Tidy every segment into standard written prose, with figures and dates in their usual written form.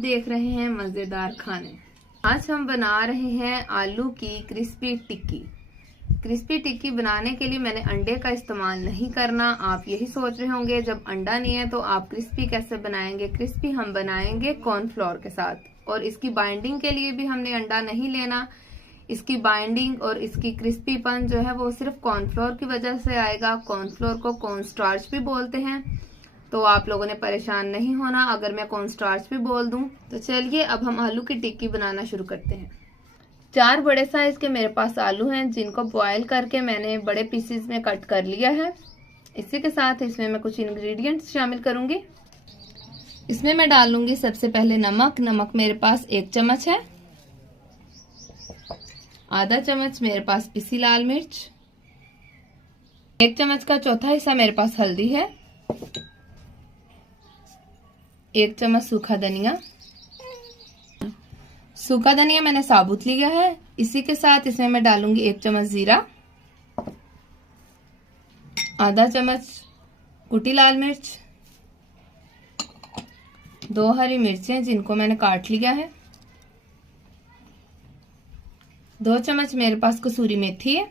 देख रहे हैं मजेदार खाने। आज हम बना रहे हैं आलू की क्रिस्पी टिक्की। क्रिस्पी टिक्की बनाने के लिए मैंने अंडे का इस्तेमाल नहीं करना। आप यही सोच रहे होंगे जब अंडा नहीं है तो आप क्रिस्पी कैसे बनाएंगे। क्रिस्पी हम बनाएंगे कॉर्नफ्लोर के साथ, और इसकी बाइंडिंग के लिए भी हमने अंडा नहीं लेना। इसकी बाइंडिंग और इसकी क्रिस्पीपन जो है वो सिर्फ कॉर्नफ्लोर की वजह से आएगा। कॉर्नफ्लोर को कॉर्न स्टार्च भी बोलते हैं, तो आप लोगों ने परेशान नहीं होना अगर मैं कॉर्न स्टार्च भी बोल दूं। तो चलिए अब हम आलू की टिक्की बनाना शुरू करते हैं। 4 बड़े साइज के मेरे पास आलू हैं, जिनको बॉयल करके मैंने बड़े पीसेस में कट कर लिया है। इसी के साथ इसमें मैं कुछ इंग्रेडिएंट्स शामिल करूंगी। इसमें मैं डालूंगी सबसे पहले नमक। नमक मेरे पास 1 चम्मच है। आधा चम्मच मेरे पास पिसी लाल मिर्च। 1 चम्मच का चौथा हिस्सा मेरे पास हल्दी है। 1 चम्मच सूखा धनिया। सूखा धनिया मैंने साबुत लिया है। इसी के साथ इसमें मैं डालूंगी 1 चम्मच जीरा, आधा चम्मच कुटी लाल मिर्च, 2 हरी मिर्चें जिनको मैंने काट लिया है, 2 चम्मच मेरे पास कसूरी मेथी है।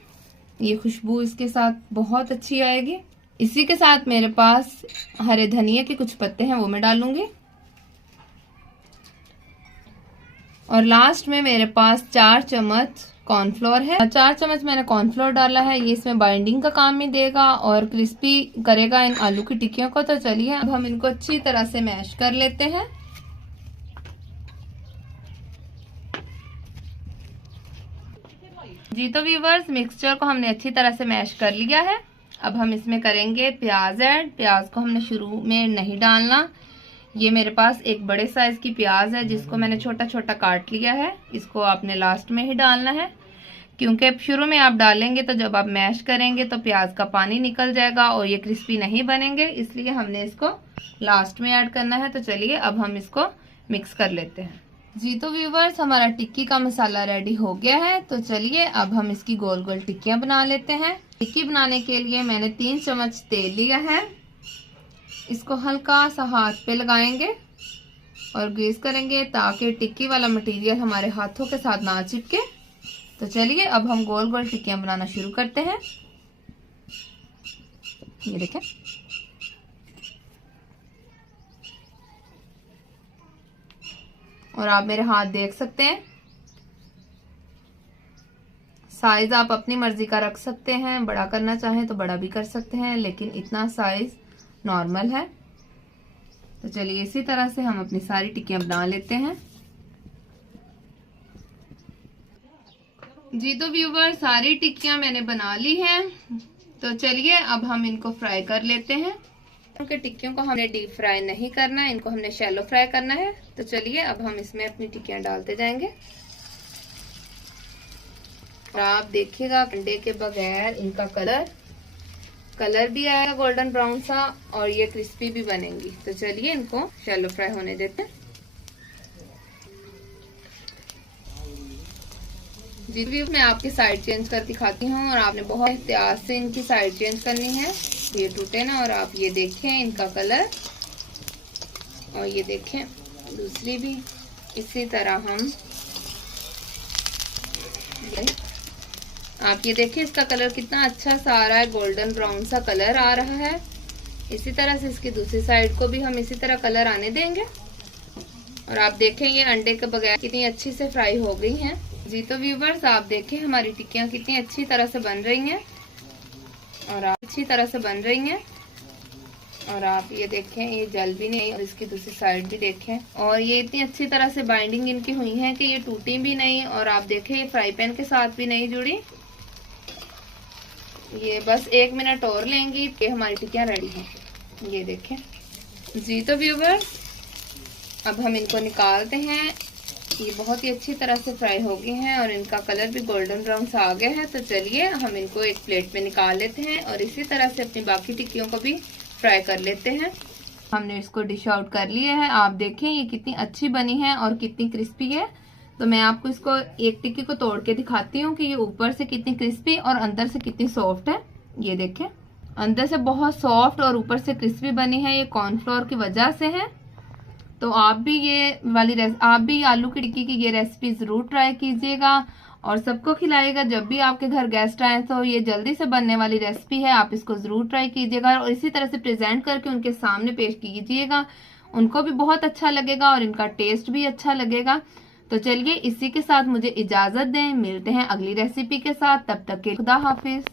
ये खुशबू इसके साथ बहुत अच्छी आएगी। इसी के साथ मेरे पास हरे धनिया के कुछ पत्ते हैं, वो मैं डालूंगी। और लास्ट में मेरे पास 4 चम्मच कॉर्नफ्लोर है। 4 चम्मच मैंने कॉर्नफ्लोर डाला है। ये इसमें बाइंडिंग का काम ही देगा और क्रिस्पी करेगा इन आलू की टिक्कियों को। तो चलिए अब हम इनको अच्छी तरह से मैश कर लेते हैं। जी तो व्यूवर्स, मिक्सचर को हमने अच्छी तरह से मैश कर लिया है। अब हम इसमें करेंगे प्याज ऐड। प्याज को हमने शुरू में नहीं डालना। ये मेरे पास एक बड़े साइज की प्याज है जिसको मैंने छोटा छोटा काट लिया है। इसको आपने लास्ट में ही डालना है, क्योंकि शुरू में आप डालेंगे तो जब आप मैश करेंगे तो प्याज का पानी निकल जाएगा और ये क्रिस्पी नहीं बनेंगे, इसलिए हमने इसको लास्ट में ऐड करना है। तो चलिए अब हम इसको मिक्स कर लेते हैं। जी तो व्यूवर्स, हमारा टिक्की का मसाला रेडी हो गया है। तो चलिए अब हम इसकी गोल गोल टिक्कियां बना लेते हैं। टिक्की बनाने के लिए मैंने 3 चम्मच तेल लिया है। इसको हल्का सा हाथ पे लगाएंगे और ग्रीस करेंगे ताकि टिक्की वाला मटेरियल हमारे हाथों के साथ ना चिपके। तो चलिए अब हम गोल गोल टिक्कियां बनाना शुरू करते हैं। ये देखें, और आप मेरे हाथ देख सकते हैं। साइज आप अपनी मर्जी का रख सकते हैं, बड़ा करना चाहें तो बड़ा भी कर सकते हैं, लेकिन इतना साइज नॉर्मल है। तो चलिए इसी तरह से हम अपनी सारी टिक्कियां बना लेते हैं। जी तो व्यूवर, सारी टिक्कियां मैंने बना ली हैं। तो चलिए अब हम इनको फ्राई कर लेते हैं। क्योंकि टिक्कियों को हमने डीप फ्राई नहीं करना है, इनको हमने शैलो फ्राई करना है। तो चलिए अब हम इसमें अपनी टिक्कियां डालते जाएंगे। और आप देखिएगा अंडे के बगैर इनका कलर भी आएगा गोल्डन ब्राउन सा, और ये क्रिस्पी भी बनेंगी। तो चलिए इनको शैलो फ्राई होने देते हैं। जी मैं आपकी साइड चेंज कर दिखाती हूँ, और आपने बहुत एहतियात से इनकी साइड चेंज करनी है, ये टूटे ना। और आप ये देखें इनका कलर, और ये देखें दूसरी भी इसी तरह हम आप ये देखिए इसका कलर कितना अच्छा सा आ रहा है, गोल्डन ब्राउन सा कलर आ रहा है। इसी तरह से इसकी दूसरी साइड को भी हम इसी तरह कलर आने देंगे। और आप देखें ये अंडे के बगैर कितनी अच्छी से फ्राई हो गई हैं। जी तो व्यूवर्स, आप देखें हमारी टिक्कियां कितनी अच्छी तरह से बन रही हैं, और आप अच्छी तरह से बन रही हैं। और आप ये देखें ये जल भी नहीं, और इसकी दूसरी साइड भी देखें। और ये इतनी अच्छी तरह से बाइंडिंग इनकी हुई है कि ये टूटी भी नहीं, और आप देखें ये फ्राई पैन के साथ भी नहीं जुड़ी। ये बस 1 मिनट और लेंगी कि हमारी टिक्कियां रेडी हैं। ये देखें। जी तो व्यूवर्स, अब हम इनको निकालते हैं। ये बहुत ही अच्छी तरह से फ्राई हो गए हैं और इनका कलर भी गोल्डन ब्राउन सा आ गया है। तो चलिए हम इनको एक प्लेट में निकाल लेते हैं, और इसी तरह से अपनी बाकी टिक्कियों को भी फ्राई कर लेते हैं। हमने इसको डिश आउट कर लिया है। आप देखें ये कितनी अच्छी बनी है और कितनी क्रिस्पी है। तो मैं आपको इसको एक टिक्की को तोड़ के दिखाती हूँ कि ये ऊपर से कितनी क्रिस्पी और अंदर से कितनी सॉफ्ट है। ये देखें, अंदर से बहुत सॉफ्ट और ऊपर से क्रिस्पी बनी है। ये कॉर्नफ्लोर की वजह से है। तो आप भी आलू की टिक्की की ये रेसिपी जरूर ट्राई कीजिएगा और सबको खिलाइएगा। जब भी आपके घर गेस्ट आए तो ये जल्दी से बनने वाली रेसिपी है, आप इसको जरूर ट्राई कीजिएगा और इसी तरह से प्रेजेंट करके उनके सामने पेश कीजिएगा। उनको भी बहुत अच्छा लगेगा और इनका टेस्ट भी अच्छा लगेगा। तो चलिए इसी के साथ मुझे इजाजत दें, मिलते हैं अगली रेसिपी के साथ, तब तक के खुदा हाफिज।